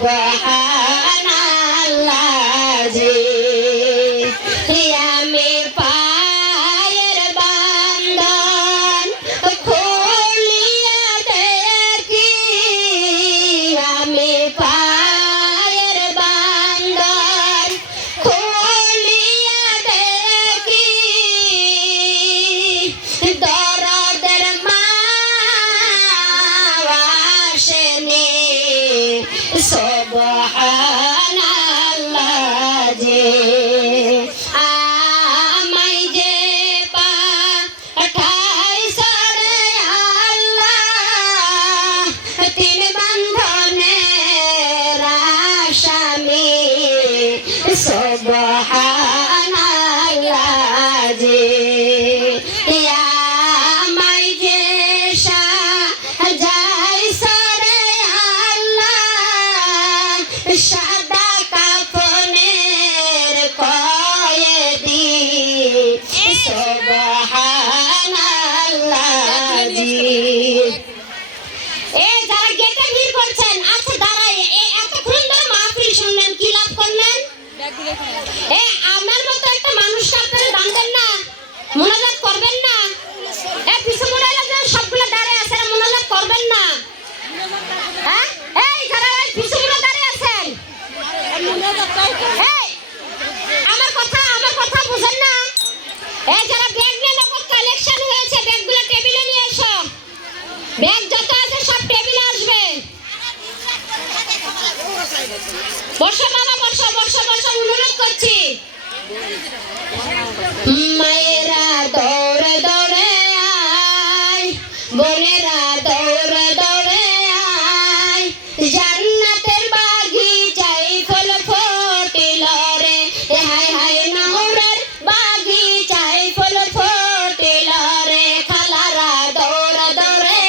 সুবহানাল্লাহ জি আমি পায়ের বান্ধন খুলিয়া দেখি আমি পায়ের বান্ধন খুলিয়া দেখি দরদের মা আসেনি সুবহানাল্লাহ জি আমায় যে পাঠাইছো রে আল্লাহ তিন বান্ধনের আসামি সুবহানাল্লাহ জি আমায় যে সাজাইছো রে আল্লাহ সাদা কাফনের কয়েদি সুবহানাল্লাহ জি এই যারা গেটে ভিড় করছেন আচ্ছা দাঁড়ায় এতক্ষণ ধরে মাহফিল শুনলেন কি লাভ করলেন আমার মতো একটা মানুষকে আপনারা জানবেন না মোনাজাত করবেন না পিছু মোড়ে সবগুলো দাঁড়িয়ে আছে মোনাজাত করবেন না এই যারা পিছু মোড়ে দাঁড়িয়ে আছেন আমার কথা বুঝেন না এই যারা ব্যাগ নিয়ে নগদ কালেকশন হয়েছে ব্যাগগুলো টেবিলে নিয়ে এসো ব্যাগ যত আছে সব টেবিলে আসবে বসো বাবা বসো বসো বসো অনুরোধ করছি মায়েরা দৌড়ে দৌড়ে আয় বোনেরা দৌড়ে দৌড়ে আয় জান্নাতের বাগিচায় ফুল ফুটিল রে হায় হায় নূরের বাগিচায় ফুল ফুটিল রে খালারা দৌড়ে দৌড়ে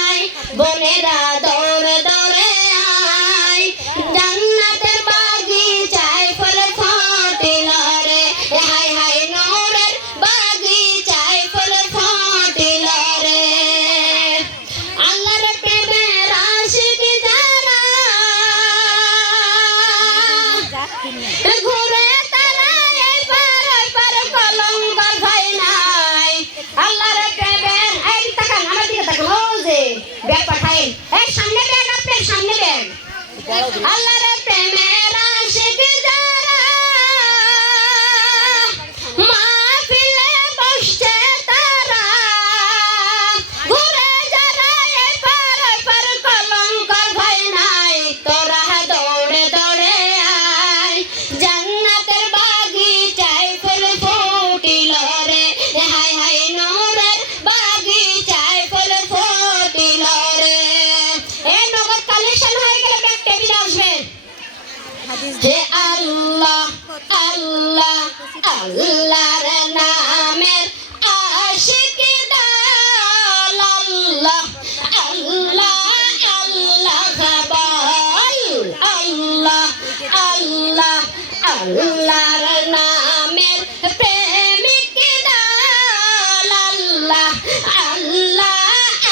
আয় বোনেরা দৌড়ে দৌড়ে আয় জান্নাতের বাগিচায় ফুল ফুটিল রে হায় হায় নূরের বাগিচায় ফুল ফুটিল রে আল্লাহর প্রেমের আশিক যারা ঘুরে তারা এপার কলঙ্কর ভয় নাই আল্লাহর প্রেমের এই তাকান আমার দিকে তাকান ও যে ব্যাগ পাঠাই এই সামনে ব্যাগ আপনার সামনে ব্যাগ আল্লাহর প্রেমের আশিক যারা মাহফিলে বসছে তারা ঘুরে যারা এপার কলঙ্কর ভয় নাই তোরা দৌড়ে দৌড়ে আয় জান্নাতের বাগিচায় ফুল ফুটিল রে হায় হায় নূরের বাগিচায় ফুল ফুটিল রে এই নগদ কালেকশন হয়ে গেলে ব্যাগ টেবিলে আসবে হে আল্লাহ আল্লাহ আল্লাহর নামের আশিক দল আল্লাহ আল্লাহ আল্লাহ বল আল্লাহ আল্লাহ আল্লাহর নামের প্রেমিক দল আল্লাহ আল্লাহ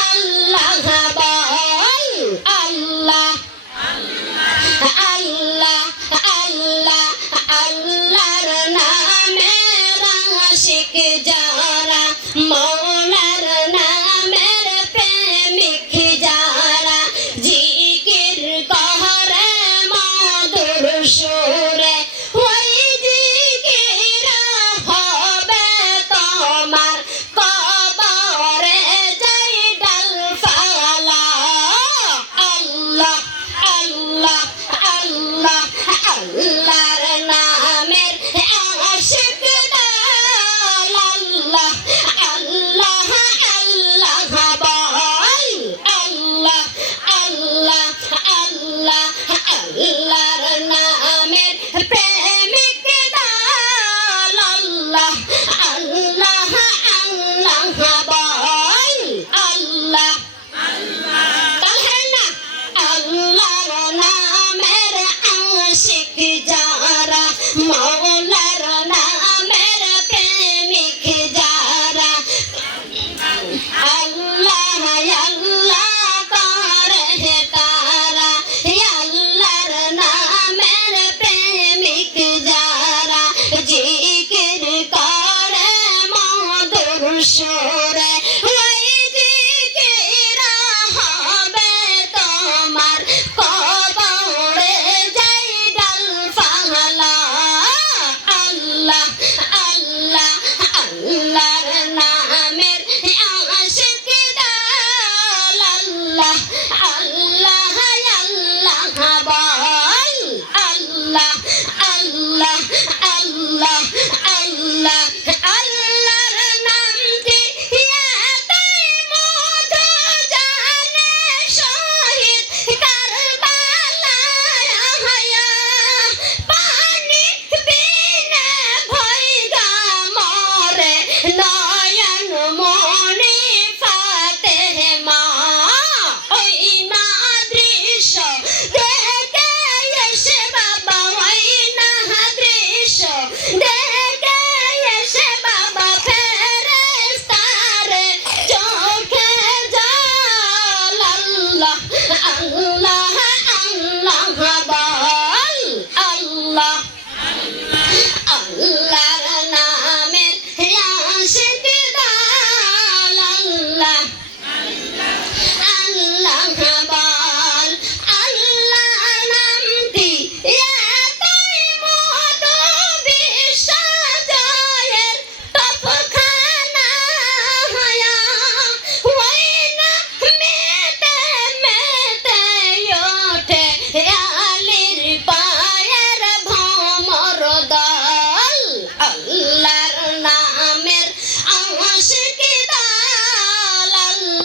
আল্লাহ বল আল্লাহ আল্লাহ আল্লাহ আল্লাহর নামের আশিক যারা মৌলার নামের প্রেমিক যারা জিকির করে মধুর সুরে ওই জিকির হবে তোমার কবরে যাই ডাল ফালা আল্লাহ আল্লাহ আল্লাহ আল্লাহর নামের আশিক দল আল্লাহ আল্লাহ আল্লাহ বল আল্লাহ আল্লাহ আল্লাহ আল্লাহর নামের প্রেমিক দল আল্লাহ আল্লাহ আল্লাহ বল আল্লাহ আল্লাহর নামের আশিক যারা মৌলার নামের প্রেমিক যারা আল্লাহ আল্লাহ করে তারা আল্লাহর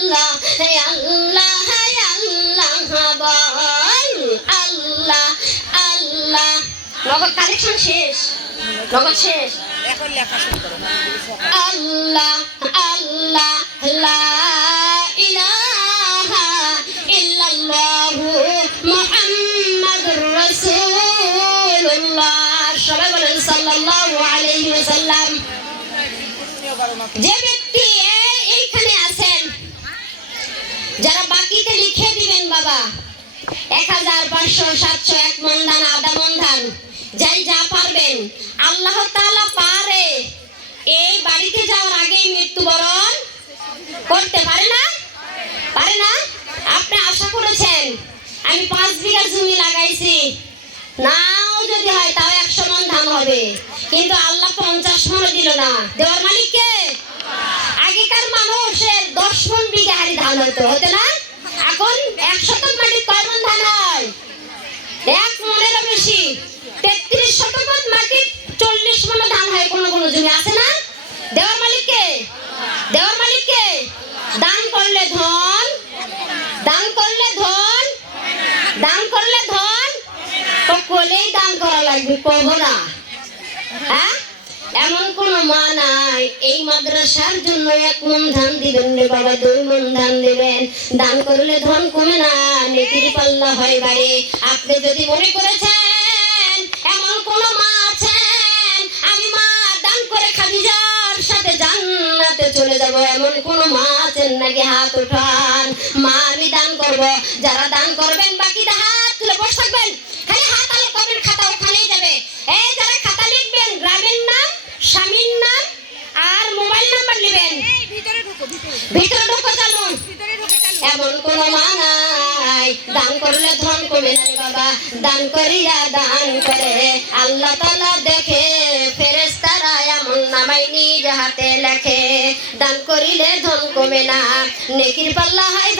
আল্লাহ আল্লাহ আল্লাহ বল আল্লাহ আল্লাহ নগদ কালেকশন শেষ নগদ শেষ এখন লেখা শুরু করো আল্লাহ আল্লাহ লা ইলাহা ইল্লাল্লাহু মুহাম্মাদুর রাসূলুল্লাহ সবাই বলেন সাল্লাল্লাহু আলাইহি ওয়াসাল্লাম যে ব্যক্তি এইখানে আছেন যারা বাকিতে লিখে দিবেন বাবা 1500 700 এক মন ধান আধা মন ধান যাই যা পারবেন আল্লাহ তাআলা পারে এই বাড়িতে যাওয়ার আগে মৃত্যুবরণ করতে পারে না আপনি আশা করেছেন আমি 5 বিঘা জমি লাগাইছি নাও যদি হয় তাও 100 মন ধান হবে কিন্তু আল্লাহ 50 মন দিল না দেওয়ার মালিক কে আগেকার মানুষের 10 মন বিঘা হারি ধান হতো না এখন 1 শতক মাটি কয় মন ধান হয় 1 মনেরও বেশি 33 শতক মাটি 40 মন ধান হয় কোন কোন জমি আছে না দেওয়ার মালিক কে দান করলে ধন তো কোলেই দান করা লাগবে কব না হ্যাঁ এমন কোন মা নাই এই মাদ্রাসার জন্য 1 মন ধান দিবেন রে বাবা 2 মন ধান দিবেন দান করলে ধন কমে না নেকির পাল্লা হয় বাড়ে আপনি যদি মনে করেছেন এমন কোন মা আছেন আমি মা দান করে খাদিজার সাথে জান্নাতে চলে যাব এমন কোন মা আছেন নাকি হাত উঠান মা আমি দান করব যারা দান করবেন বাকিটা হাত তুলে বসে থাকবেন খালি হাত আলো করবেন খাতা ওখানেই যাবে এই যারা খাতা লিখবেন গ্রামের নাম স্বামীর নাম আর মোবাইল নাম্বার নেবেন ভিতরে ঢোকো চালু এমন কোন মা নাই দান করলে ধন কমে না বাবা দান করিয়া দান করে আল্লাহ তাআলা দেখে ফেরেশতারা এমন নামাই নিজ হাতে লেখে দান করিলে ধন কমে না নেকির পাল্লা হয়